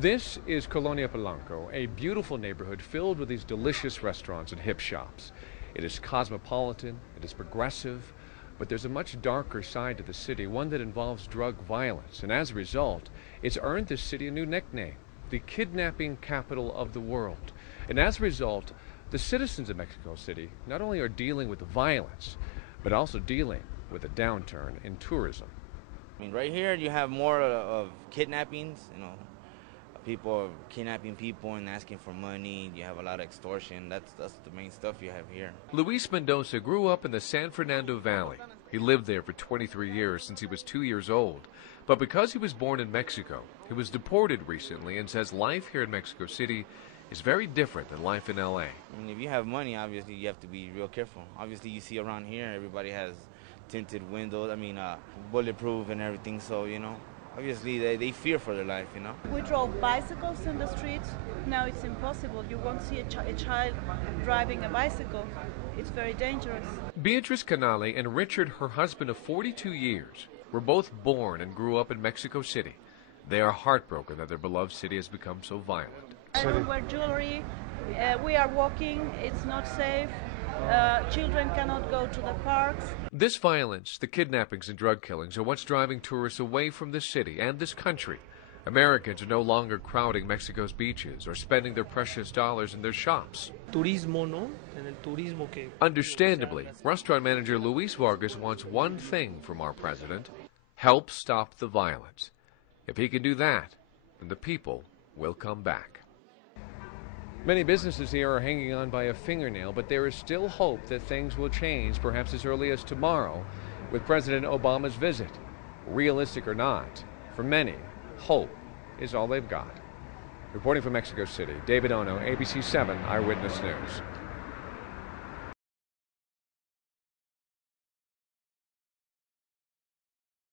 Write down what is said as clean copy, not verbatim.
This is Colonia Polanco, a beautiful neighborhood filled with these delicious restaurants and hip shops. It is cosmopolitan, it is progressive, but there's a much darker side to the city, one that involves drug violence. And as a result, it's earned this city a new nickname, the kidnapping capital of the world. And as a result, the citizens of Mexico City not only are dealing with the violence, but also dealing with a downturn in tourism. I mean, right here you have more of kidnappings, people kidnapping people and asking for money. You have a lot of extortion. That's the main stuff you have here. Luis Mendoza grew up in the San Fernando Valley. He lived there for 23 years since he was 2 years old. But because he was born in Mexico, he was deported recently and says life here in Mexico City is very different than life in L.A. I mean, if you have money, obviously you have to be real careful. Obviously you see around here, everybody has tinted windows, bulletproof and everything, so, obviously they fear for their life, We drove bicycles in the streets. Now it's impossible. You won't see a child driving a bicycle. It's very dangerous. Beatriz Canale and Richard, her husband of 42 years, were both born and grew up in Mexico City. They are heartbroken that their beloved city has become so violent. I don't wear jewelry. We are walking. It's not safe. Children cannot go to the parks. This violence, the kidnappings and drug killings, are what's driving tourists away from this city and this country. Americans are no longer crowding Mexico's beaches or spending their precious dollars in their shops. Understandably, restaurant manager Luis Vargas wants one thing from our president: help stop the violence. If he can do that, then the people will come back. Many businesses here are hanging on by a fingernail, but there is still hope that things will change, perhaps as early as tomorrow, with President Obama's visit. Realistic or not, for many, hope is all they've got. Reporting from Mexico City, David Ono, ABC 7 Eyewitness News.